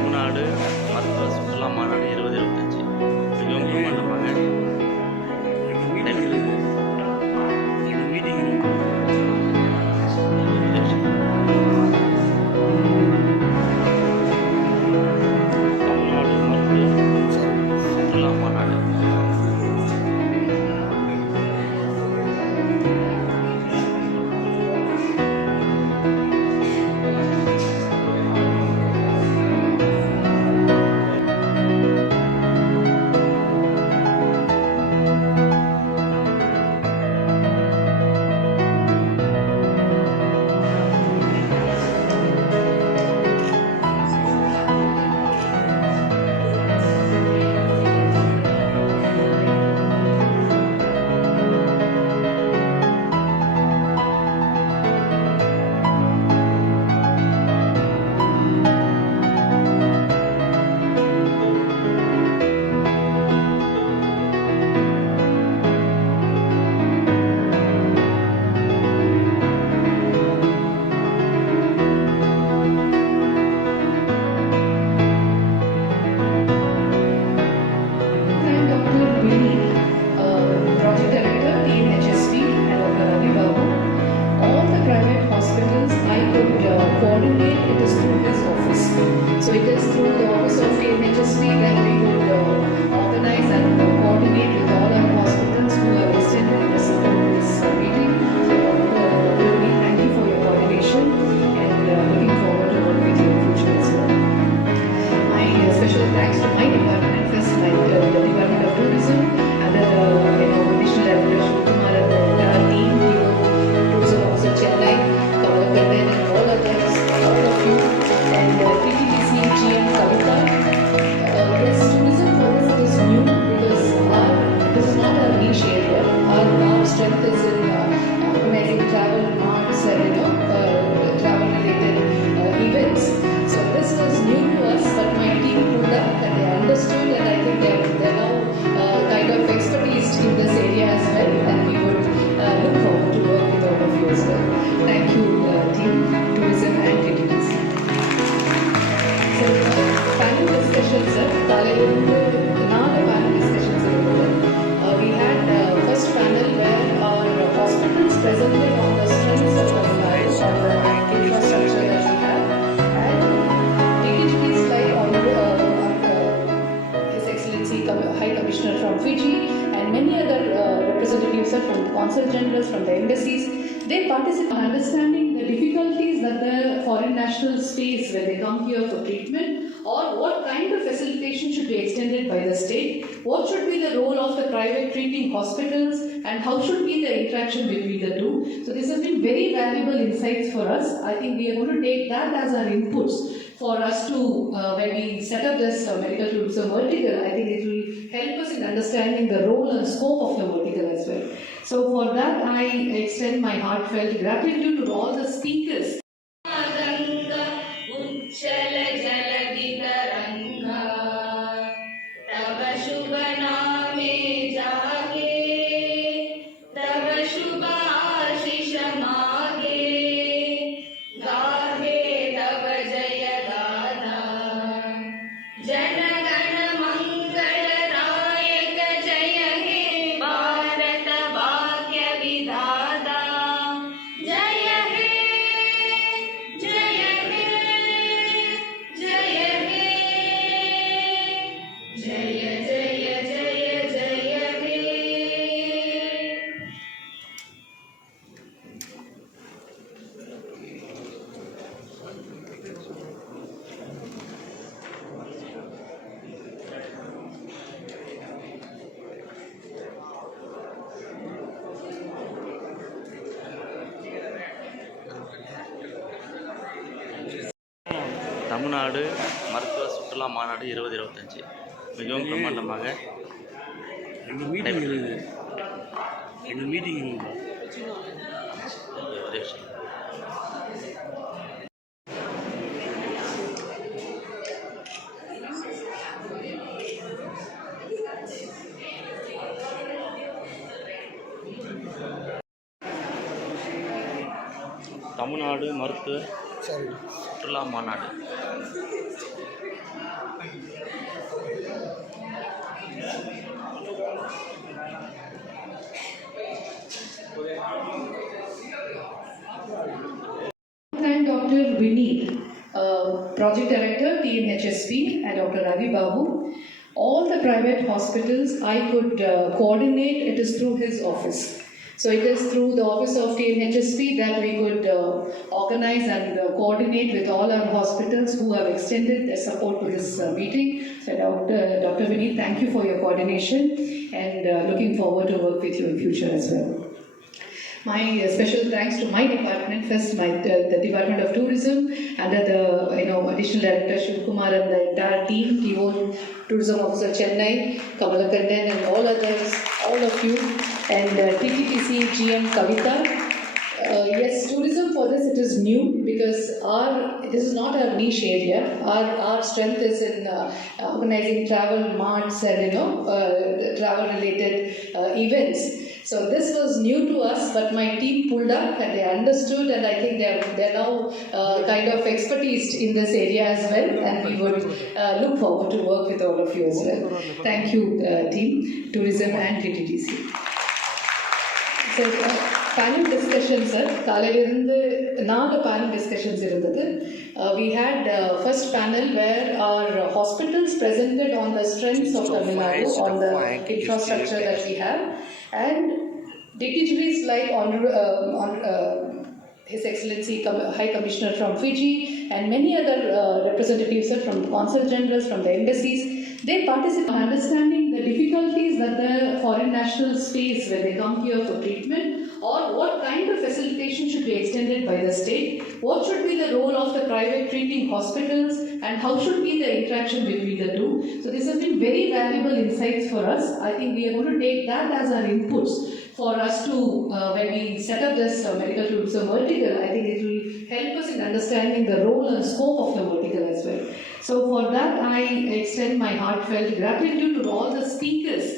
தமிழ்நாடு மருத்துவ சுற்றுலா மாநாடு 2025 மிகவும் பிரமாண்டமாக நடைபெற்றது. தமிழ்நாடு மருத்துவ சுற்றுலா மாநாடு coordinate, it is through his office. So it is through the office of TNHSP that we would organize and coordinate with all our hospitals who are listed in this meeting. So really thank you for your coordination and looking forward to work with you in future as well. My special thanks to my department, first like the Department of Tourism, other Additional Director Kumar and the entire team, Tourism Officer Chennai, Kavalkandan and all others, all of you, and TTDC GM Kavita. Yes, tourism for us is new because this is not our niche area. Our strength is in organizing travel, arts, travel related events. So this was new to us, but my team pulled up and they understood, and I think they're now kind of expertise in this area as well, and we would look forward to work with all of you as well. Thank you, team, tourism and TTDC. So, panel discussions, sir. Panel discussions. We had first panel where our hospitals presented on the strengths of the infrastructure that we have, and TTD's like on His Excellency High Commissioner from Fiji and many other representatives from the consul generals, from the embassies. They participate in understanding the difficulties that the foreign nationals face when they come here for treatment, or what kind of facilitation should be extended by the state, what should be the role of the private treating hospitals, and how should be the interaction between the two. So this has been very valuable insights for us. I think we are going to take that as our inputs for us to, when we set up this medical tourism vertical, I think it will help us in understanding the role and scope of the vertical as well. So for that, I extend my heartfelt gratitude to all the speakers. Tamil Nadu மருத்துவ சுற்றுலா மாநாடு 2025 மிகவும் பிரமாண்டமாக நடைபெற்றது. தமிழ்நாடு மருத்துவ சுற்றுலா மாநாடு Project Director, TNHSP, and Dr. Ravi Babu. All the private hospitals I could coordinate, it is through his office. So it is through the office of TNHSP that we could organize and coordinate with all our hospitals who have extended their support to this meeting. So Dr. Vineet, thank you for your coordination and looking forward to work with you in future as well. My special thanks to my department, first the Department of Tourism under the Additional Director Shiv Kumar and the entire team, TO Tourism Officer Chennai, Kamalakandan and all others, all of you, and TTTC GM Kavita. Yes, tourism for this it is new because this is not our niche area. Our strength is in organizing travel marts and travel related events. So this was new to us, but my team pulled up and they understood, and I think they're now kind of expertise in this area as well, and we would look forward to work with all of you as well. Thank you, team, tourism and TTTC. So, panel discussions, sir. Kalayirundu 4 panel discussions irundhathu. We had first panel where our hospitals presented on the strengths of Tamil Nadu, on the infrastructure that we have, and dignitaries like His Excellency High Commissioner from Fiji and many other representatives from the Consul Generals, from the embassies, they participate in understanding the difficulties that the foreign nationals face when they come here for treatment, or what kind of facilitation should be extended by the state, what should be the role of the private treating hospitals, and how should be the interaction between the two. So this has been very valuable insights for us. I think we are going to take that as our inputs for us to, when we set up this medical tourism vertical, I think it will help us in understanding the role and scope of the vertical as well. So for that, I extend my heartfelt gratitude to all the speakers